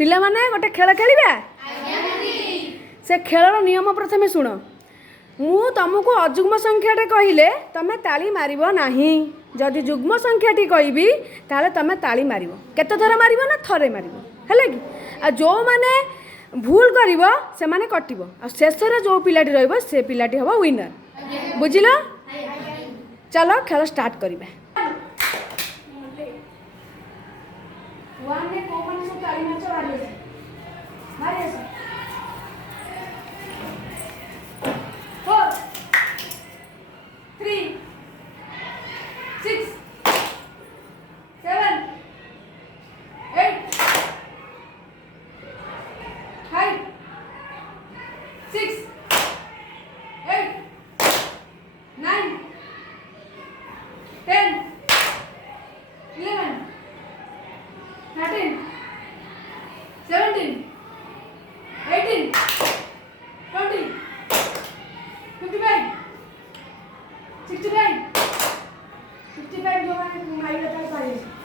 पिला माने गोटे खेल खेलिबा से खेलर नियम प्रथमे शुण मु तुमको अजुग्म संख्याटे कहले तमे ताली मारिबो नाही जदि जुग्म संख्याटी कहबी ताले तमे ताली मारिबो केते थरा मारिबो ना थरे मारिबो हैला कि आ जो माने भूल करिबो से माने कटिबो आ शेष रे जो पिलाटी रहइबो से पिलाटी हबो विनर बुझिलो चलो खेल स्टार्ट करिबा वन ने कोपन से ताली मारछ मारिए जो मैंने